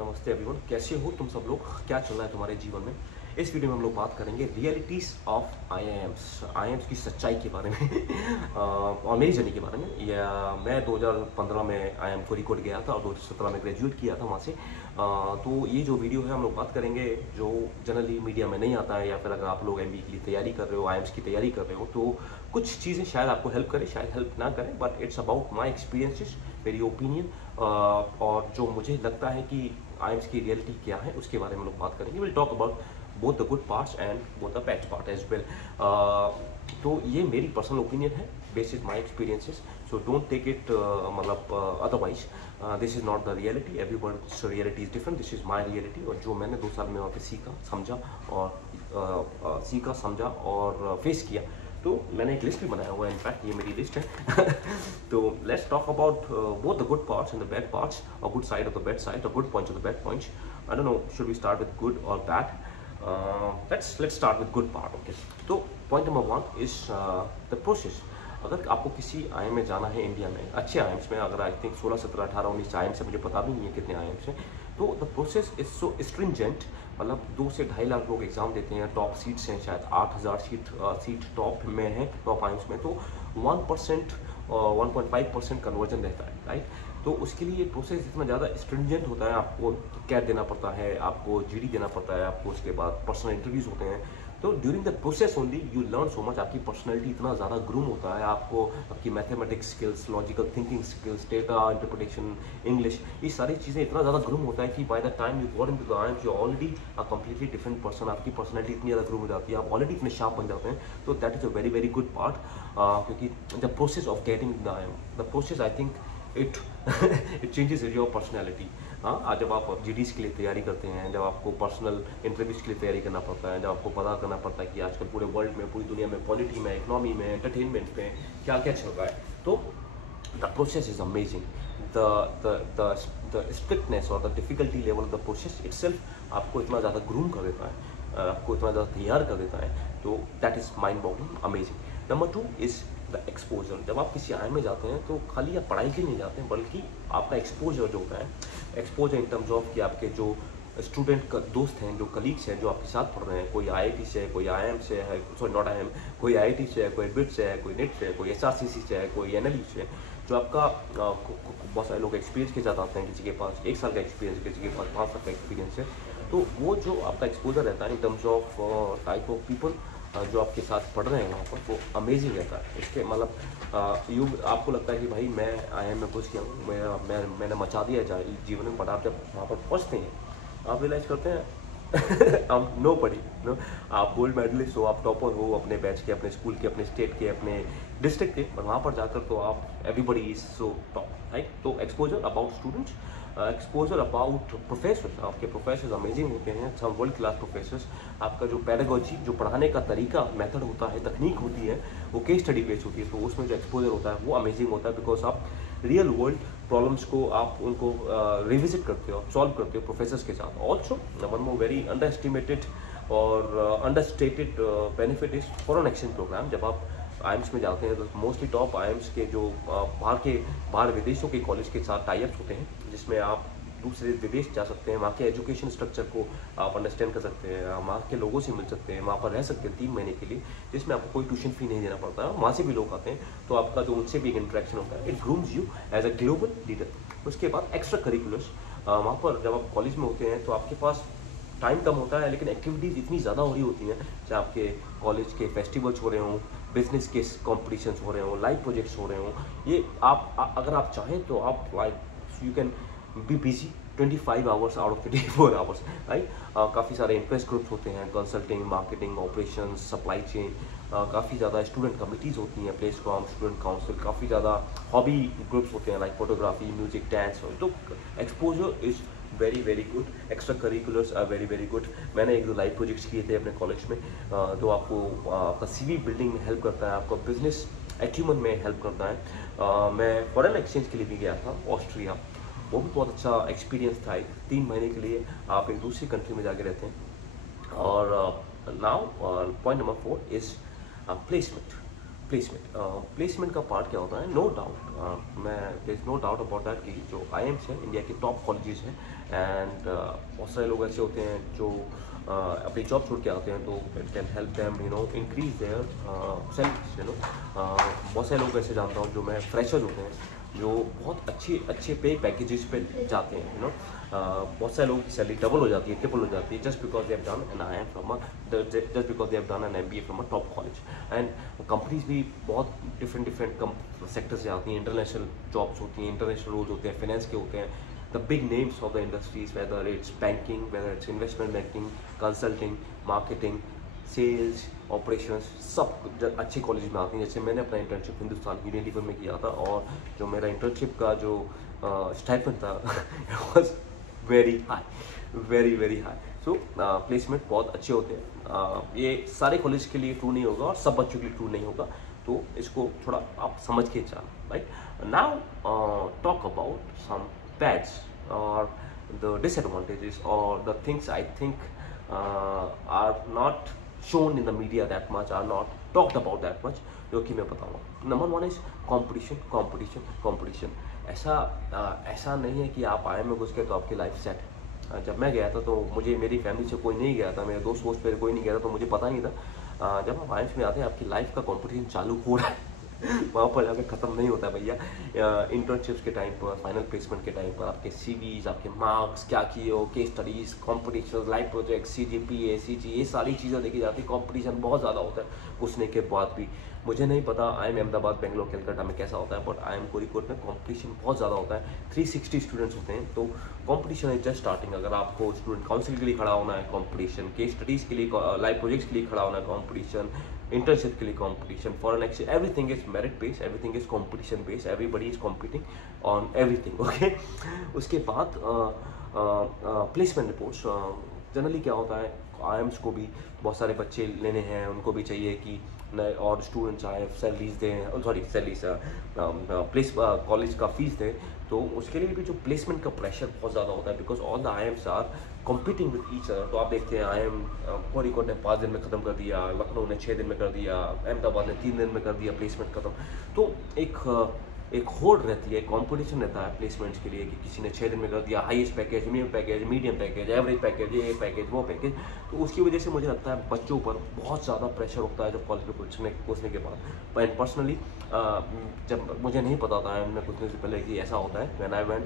नमस्ते एवरीवन, कैसे हो तुम सब लोग? क्या चल रहा है तुम्हारे जीवन में? इस वीडियो में हम लोग बात करेंगे रियलिटीज़ ऑफ आईआईएम्स की सच्चाई के बारे में और मेरी जर्नी के बारे में। या मैं 2015 में आईआईएम को रिकॉर्ड गया था और 2017 में ग्रेजुएट किया था वहाँ से। तो ये जो वीडियो है हम लोग बात करेंगे जो जनरली मीडिया में नहीं आता है, या फिर अगर आप लोग एमबीए के लिए तैयारी कर रहे हो, आईआईएम्स की तैयारी कर रहे हो, तो कुछ चीज़ें शायद आपको हेल्प करें, शायद हेल्प ना करें, but it's about my experiences, मेरी ओपिनियन, और जो मुझे लगता है कि आईएम्स की रियलिटी क्या है उसके बारे में लोग बात करेंगे। Will talk about both the good parts and both the bad part as well. तो ये मेरी पर्सनल ओपिनियन है, basis my experiences, so don't take it मतलब otherwise. This is not the reality, everybody's reality is different, this is my reality. और जो मैंने 2 साल में वहाँ पे सीखा समझा और फेस किया, तो मैंने एक लिस्ट भी बनाया हुआ है, इनफैक्ट ये मेरी लिस्ट है। तो let's talk about both the good parts and the bad parts, और good side of the bad side, the good points of the bad points. I don't know, should we start with good और bad? Let's start with good part. Okay, तो point number 1 is the process. अगर आपको किसी IM में जाना है India में, अच्छे आईएम्स में, अगर आई थिंक 16, 17, 18, 19 आईएम्स है, मुझे पता भी नहीं है कितने आईएम्स हैं, तो the process is so stringent. मतलब 2 से 2.5 लाख लोग एग्जाम देते हैं, टॉप सीट्स हैं, शायद 8,000 सीट टॉप में है, टॉप आईएम्स में, तो 1% 1.5% कन्वर्जन रहता है, राइट? तो उसके लिए प्रोसेस इतना ज़्यादा स्ट्रिंजेंट होता है, आपको कैट देना पड़ता है, आपको जीडी देना पड़ता है, आपको उसके बाद पर्सनल इंटरव्यूज होते हैं। तो during the process only you learn so much, आपकी पर्सनैलिटी इतना ज़्यादा ग्रूम होता है, आपको आपकी mathematics skills, logical thinking skills, data interpretation, English, ये सारी चीज़ें इतना ज़्यादा ग्रूम होता है कि by the time you got into the IIMs you already a completely different person. आपकी पर्सनैलिटी इतनी ज़्यादा ग्रूम हो जाती है, आप ऑलरेडी इतने शार्प बन जाते हैं। तो that is a very very good part, क्योंकि the process of getting the IIM, the process I think it it changes your personality. हाँ, जब आप जीडीज़ के लिए तैयारी करते हैं, जब आपको पर्सनल इंटरव्यूज़ के लिए तैयारी करना पड़ता है, जब आपको पता करना पड़ता है कि आजकल पूरे वर्ल्ड में, पूरी दुनिया में, पॉलिटी में, इकोनॉमी में, एंटरटेनमेंट में क्या क्या चल रहा है, तो the process is amazing. The strictness और the difficulty level of the process itself आपको इतना ज़्यादा ग्रूम कर देता है, आपको इतना ज़्यादा तैयार कर देता है, तो that is mind boggling, amazing. Number 2 is the exposure. जब आप किसी आईआईएम में जाते हैं तो खाली आप पढ़ाई के लिए नहीं जाते हैं, बल्कि आपका एक्सपोजर जो होता है, एक्सपोजर इन टर्म्स ऑफ कि आपके जो स्टूडेंट का दोस्त हैं, जो कलीग्स हैं, जो आपके साथ पढ़ रहे हैं, कोई आईआईटी से है, कोई आईएम से है, सॉरी नॉट आईएम, कोई आईआईटी से है, कोई बिट से है, कोई नेट से है, कोई एसआरसीसी से है, कोई एनएलई से है, जो आपका बहुत सारे लोग एक्सपीरियंस के साथ आते हैं, किसी के पास 1 साल का एक्सपीरियंस, किसी के पास 5 साल का एक्सपीरियंस है। तो वो जो आपका एक्सपोजर रहता है in terms of type of people जो आपके साथ पढ़ रहे हैं वहाँ पर, वो अमेजिंग रहता है। इसके मतलब आपको लगता है कि भाई मैं आईआईएम में घुस गया हूँ, मैंने मचा दिया जीवन में, बट आप जब वहाँ पर पहुँचते हैं आप रियलाइज करते हैं हम नो पढ़ी नो, आप गोल्ड मेडलिस्ट हो, आप टॉपर हो अपने बैच के, अपने स्कूल के, अपने स्टेट के, अपने डिस्ट्रिक्ट के, पर वहाँ पर जाकर तो आप everybody is so top, right? तो exposure about students, exposure about professors, आपके प्रोफेसर्स अमेजिंग होते हैं, सब वर्ल्ड क्लास प्रोफेसर्स। आपका जो पैडागोजी, जो पढ़ाने का तरीका, मेथड होता है, तकनीक होती है, वो केस स्टडी बेस्ड होती है, तो उसमें जो एक्सपोजर होता है वो अमेजिंग होता है, बिकॉज आप रियल वर्ल्ड प्रॉब्लम्स को आप उनको रिविजिट करते हो, सॉल्व करते हो प्रोफेसर्स के साथ। Also one more very underestimated और understated benefit is foreign exchange programme. जब आप आईएम्स में जाते हैं तो मोस्टली टॉप आईएम्स के जो बाहर विदेशों के कॉलेज के साथ टाइप्स होते हैं, जिसमें आप दूसरे विदेश जा सकते हैं, वहाँ के एजुकेशन स्ट्रक्चर को आप अंडरस्टैंड कर सकते हैं, वहाँ के लोगों से मिल सकते हैं, वहाँ पर रह सकते हैं 3 महीने के लिए, जिसमें आपको कोई ट्यूशन फी नहीं देना पड़ता है। वहाँ से भी लोग आते हैं, तो आपका जो उनसे भी एक इंटरेक्शन होता है, it grooms you as a global leader. उसके बाद एक्स्ट्रा करिकुलर्स, वहाँ पर जब आप कॉलेज में होते हैं तो आपके पास टाइम कम होता है, लेकिन एक्टिविटीज़ इतनी ज़्यादा हो रही होती हैं, चाहे आपके कॉलेज के फेस्टिवल्स हो रहे हों, बिजनेस के कॉम्पिटिशन्स हो रहे हों, लाइव प्रोजेक्ट्स हो रहे हों, ये आप अगर आप चाहें तो आप like you can be busy 25 hours out of 24 hours, right? काफ़ी सारे इंटरेस्ट ग्रुप्स होते हैं, consulting, marketing, operations, supply chain, काफ़ी ज़्यादा स्टूडेंट कमिटीज़ होती हैं, प्लेस कॉम, स्टूडेंट काउंसिल, काफ़ी ज़्यादा हॉबी ग्रुप्स होते हैं, लाइक फोटोग्राफी, म्यूजिक, डांस। तो exposure is very very good, extra curriculars are very very good. मैंने 1-2 लाइव प्रोजेक्ट्स किए थे अपने कॉलेज में, जो आपको आपका सीवी बिल्डिंग में हेल्प करता है, आपका बिजनेस एक्यूमन में हेल्प करता है। मैं फॉरेन एक्सचेंज के लिए भी गया था, ऑस्ट्रिया, वो भी बहुत अच्छा एक्सपीरियंस था। 3 महीने के लिए आप एक दूसरी कंट्री में जाके रहते हैं। और now point number 4 is placement का पार्ट क्या होता है? No doubt, no doubt about that कि जो आईएम्स है, इंडिया के टॉप कॉलेजेस हैं, एंड बहुत सारे लोग ऐसे होते हैं जो अपनी जॉब छोड़ के आते हैं, तो it can help them increase their self बहुत सारे लोग ऐसे जानता हूँ जो मैं फ्रेशर्स होते हैं जो बहुत अच्छे पे पैकेजेस पे जाते हैं बहुत सारे लोगों की सैलरी डबल हो जाती है, ट्रिपल हो जाती है, just because they have done an IIM from just because they have done an MBA from a top college. And companies भी बहुत डिफरेंट सेक्टर्स से आती हैं, इंटरनेशनल जॉब्स होती हैं, इंटरनेशनल रोल्स होते हैं, फाइनेंस के होते हैं, the big names of the industries, whether it's banking, whether it's investment banking, consulting, marketing, sales, operations, सब अच्छे कॉलेज में आती हैं। जैसे मैंने अपना इंटर्नशिप हिंदुस्तान यूनिलीवर में किया था, और जो मेरा इंटर्नशिप का जो स्टाइपेंड था it was very high, very high। So placement बहुत अच्छे होते हैं। ये सारे कॉलेज के लिए ट्रू नहीं होगा और सब बच्चों के लिए ट्रू नहीं होगा, तो इसको थोड़ा आप समझ के चलना, right. Now talk about some bads or the disadvantages or the things I think are not shown in the media that much, are not talked about that much, जो कि मैं बताऊंगा। Number 1 is competition. ऐसा नहीं है कि आप IIM में घुस गए तो आपकी लाइफ सेट है। जब मैं गया था तो मुझे, मेरी फैमिली से कोई नहीं गया था, मेरे दोस्त पे कोई नहीं गया था, तो मुझे पता नहीं था। जब आप IIM में आते हैं आपकी लाइफ का कंपटीशन चालू हो रहा है वहाँ पर जाकर ख़त्म नहीं होता भैया। इंटर्नशिप्स के टाइम पर, फाइनल प्लेसमेंट के टाइम पर आपके CVs, आपके मार्क्स, क्या किए हो, case studies, competition, live project, CGPA, CG, ये सारी चीज़ें देखी जाती है। कॉम्पिटिशन बहुत ज़्यादा होता है घुसने के बाद भी। मुझे नहीं पता IIM अहमदाबाद, बेंगलोर, कलकत्ता में कैसा होता है, बट IIM कोरिकोड में कॉम्पिटिशन बहुत ज़्यादा होता है। 360 स्टूडेंट्स होते हैं, तो कॉम्पिटिशन इज जस्ट स्टार्टिंग। अगर आपको स्टूडेंट काउंसिल के लिए खड़ा होना है, कॉम्पिटिशन, केस स्टडीज़ के लिए, लाइव प्रोजेक्ट्स के लिए खड़ा होना है, कॉम्पिटिशन, इंटर्नशिप के लिए competition, foreign exchange, everything is merit based, everything is competition based, everybody is competing on everything, okay. उसके बाद प्लेसमेंट रिपोर्ट्स। जनरली क्या होता है, IIMs को भी बहुत सारे बच्चे लेने हैं, उनको भी चाहिए कि नए और स्टूडेंट्स आए, सैलरीज दें, प्लेस कॉलेज का फीस दें, तो उसके लिए भी जो प्लेसमेंट का प्रेशर बहुत ज़्यादा होता है, because all the IIMs are competing with each other. तो आप देखते हैं IIM कोरिकोड ने 5 दिन में ख़त्म कर दिया, लखनऊ ने 6 दिन में कर दिया, अहमदाबाद ने 3 दिन में कर दिया प्लेसमेंट ख़त्म। तो एक होड़ रहती है, कंपटीशन रहता है प्लेसमेंट्स के लिए कि किसी ने 6 दिन में कर दिया, highest package, medium package, average package, ये पैकेज, वो पैकेज। तो उसकी वजह से मुझे लगता है बच्चों पर बहुत ज़्यादा प्रेशर होता है जब कॉलेज में घुसने के बाद। एंड पर्सनली जब मुझे नहीं पता था हमने घुसने से पहले कि ऐसा होता है, व्हेन आई वेंट,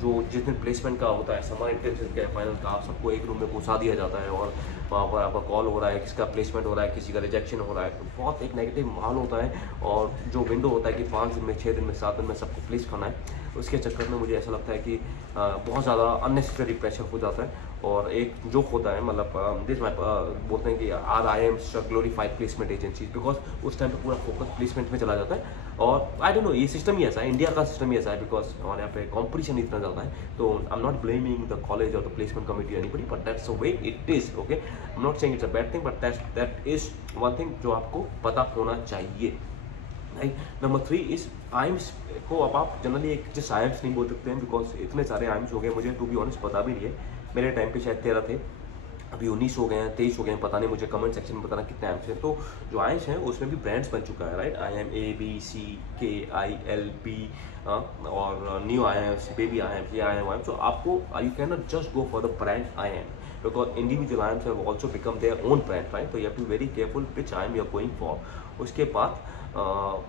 जो जिस दिन प्लेसमेंट का होता है, समर इंटर्नशिप का फाइनल का, आप सबको एक रूम में घुसा दिया जाता है और वहाँ पर आपका कॉल हो रहा है, किसका प्लेसमेंट हो रहा है, किसी का रिजेक्शन हो रहा है। तो बहुत एक नेगेटिव माहौल होता है, और जो विंडो होता है कि 5 दिन में, 6 दिन में, 7 दिन में सबको प्लेस करना है, उसके चक्कर में मुझे ऐसा लगता है कि बहुत ज़्यादा अननेसेसरी प्रेशर हो जाता है। और एक जोक होता है, मतलब दिस बोलते हैं कि IIMs glorified placement agencies, because उस टाइम पे पूरा फोकस प्लेसमेंट में चला जाता है। और आई डोंट नो, ये सिस्टम ही ऐसा है, इंडिया का सिस्टम ही ऐसा है, बिकॉज हमारे यहाँ पे कॉम्पिटिशन इतना ज़्यादा है। तो I am not blaming the college और the placement committee anybody, but that's the way it is, okay. I am not saying it's a bad thing, but that is one thing जो आपको पता होना चाहिए, राइट। नंबर 3 इज IIMs को अब आप generally एक जस्ट IIMs नहीं बोल सकते हैं, बिकॉज इतने सारे IIMs हो गए, मुझे टू बी ऑनेस्ट पता भी नहीं है। मेरे टाइम पे शायद 13 थे, अभी 19 हो गए हैं, 23 हो गए हैं, पता नहीं, मुझे कमेंट सेक्शन में बताना कितने IIMs हैं। तो जो IIMs हैं उसमें भी ब्रांड्स बन चुका है, right. IIM A B C K I L B और न्यू IIMs, बेबी IIMs, ये IIM। तो आपको, you can not just go for the brand IIM, because individual IIMs have also become their own brand, right? So you have to be very careful which IIM you are going for. उसके बाद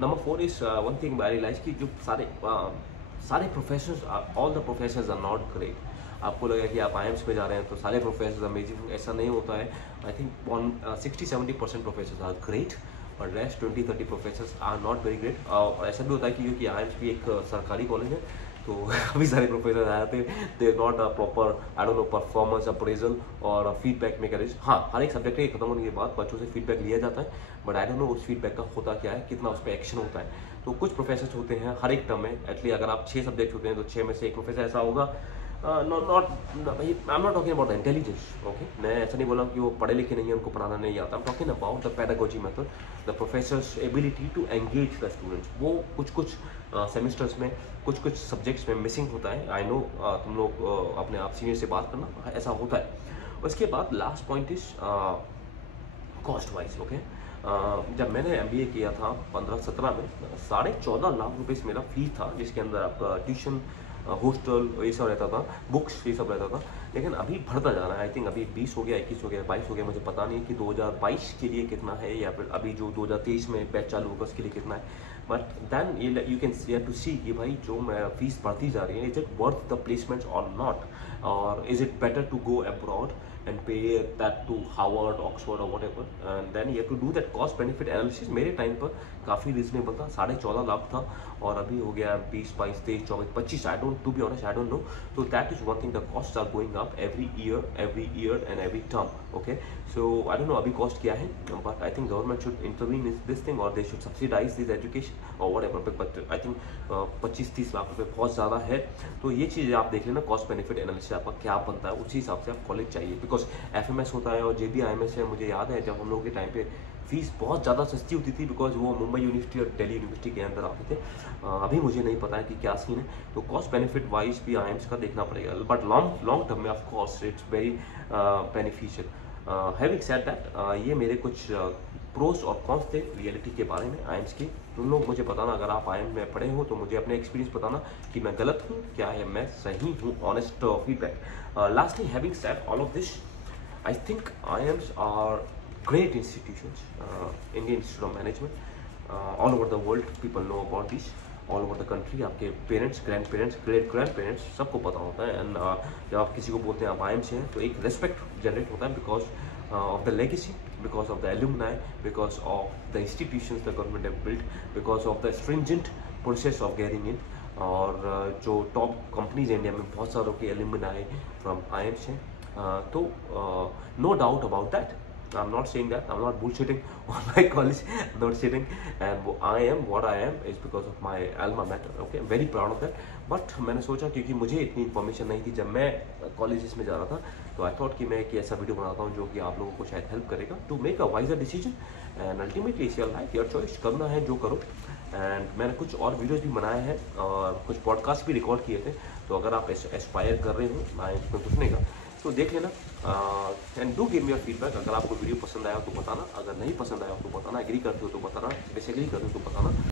नंबर 4 is one thing I realize कि जो सारे professors, all the professors are not great. आपको लगेगा कि आप IIMs में जा रहे हैं तो सारे प्रोफेसर्स अमेजिंग, ऐसा नहीं होता है। I think 60-70% professors are great, और rest 20-30 professors are not very great. और ऐसा भी होता है कि क्योंकि IIMs भी एक सरकारी कॉलेज है, तो काफ़ी सारे प्रोफेसर आए थे, they not a proper, I don't no, performance appraisal और फीडबैक मेकनिज्म। हाँ, हर एक सब्जेक्ट के खत्म होने के बाद बच्चों से फीडबैक लिया जाता है, बट आई डोंट नो उस फीडबैक का होता क्या है, कितना उस पर एक्शन होता है। तो कुछ प्रोफेसर्स होते हैं हर एक टर्म में, एटलीस्ट अगर आप 6 सब्जेक्ट होते हैं तो 6 में से एक प्रोफेसर ऐसा होगा, आई am not talking about the intelligence, okay. मैं ऐसा नहीं बोला कि वो पढ़े लिखे नहीं है, उनको पढ़ाना नहीं आता। I am talking about the pedagogy method, the professors ability to engage the students. वो कुछ सेमेस्टर्स में, कुछ सब्जेक्ट्स में मिसिंग होता है। आई नो, तुम लोग अपने आप सीनियर से बात करना, ऐसा होता है। उसके बाद last point is cost wise, okay. जब मैंने MBA किया था 15-17 में, 14.5 लाख रुपये मेरा फी था, जिसके अंदर आपका ट्यूशन, हॉस्टल ये सब रहता था, बुक्स ये सब रहता था। लेकिन अभी बढ़ता जा रहा है। आई थिंक अभी 20 हो गया, 21 हो गया, 22 हो गया, मुझे पता नहीं कि 2022 के लिए कितना है या फिर अभी जो 2023 में बैच चालू होगा उसके लिए कितना है। But then you can to see कि भाई जो मैं फीस बढ़ती जा रही है, is it worth the placements और नॉट, और is it better to go abroad and pay that to Harvard, Oxford or whatever, and then you have to do that cost benefit analysis। मेरे time पर काफ़ी reasonable था, 14.5 लाख था, और अभी हो गया 20, 22, 23, 24, 25, I don't, to be honest I don't know. तो that is one thing, the cost are going up every year and every term. Okay, so I don't know अभी कॉस्ट क्या है, but I think government should intervene in this thing और they should subsidise this education और whatever. But I think 25-30 lakh रुपए बहुत ज़्यादा है। तो ये चीज़ें आप देख लेना, कॉस्ट बेनिफिट एनालिसिस आपका क्या बनता है, उसी हिसाब से आप कॉलेज चाहिए। बिकॉज FMS होता है और JBIMS है। मुझे याद है जब हम लोग के टाइम पे फीस बहुत ज़्यादा सस्ती होती थी, बिकॉज वो मुंबई यूनिवर्सिटी और दिल्ली यूनिवर्सिटी के अंदर आते थे। अभी मुझे नहीं पता है कि क्या सीन है, तो कॉस्ट बेनिफिट वाइज भी IIMS का देखना पड़ेगा, बट लॉन्ग टर्म में of course it's very beneficial. Having said that, ये मेरे कुछ प्रोस और कॉन्स थे रियलिटी के बारे में IIMS की। तुम लोग मुझे बताना, अगर आप IIMS में पढ़े हो तो मुझे अपने एक्सपीरियंस बताना कि मैं गलत हूँ क्या है, मैं सही हूँ। Honest feedback. Lastly, having said all of this, I think IIMs are great institutions, Indian Institute of Management, all over the world people know about these, all over the country। आपके parents, grand parents, great grand parents सबको पता होता है। And जब आप किसी को बोलते हैं आप IIMs से हैं, तो एक रेस्पेक्ट जनरेट होता है because of the legacy, because of the alumni, because of the institutions the government have built, because of the stringent process of getting in। और जो टॉप कंपनीज इंडिया में बहुत सारों के alumni from IIMs हैं। तो no doubt about that, I'm not saying that, I'm not bullshitting on my college, I'm not sitting, and I am what I am is because of my alma mater। okay, very proud of that। But मैंने सोचा, क्योंकि मुझे इतनी information नहीं थी जब मैं colleges में जा रहा था, तो आई थॉट कि मैं एक ऐसा वीडियो बनाता हूँ जो कि आप लोगों को शायद हेल्प करेगा to make a wiser decision. And ultimately it's your life, your choice, करना है जो करो। एंड मैंने कुछ और वीडियोज़ भी बनाए हैं और कुछ पॉडकास्ट भी रिकॉर्ड किए थे, तो अगर आप एस्पायर कर रहे हो IIMs में घुसने का तो देख लेना। And do give me your feedback. अगर आपको वीडियो पसंद आया तो बताना, अगर नहीं पसंद आया तो बताना, एग्री करते हो तो बताना, डिसएग्री करते हो तो बताना।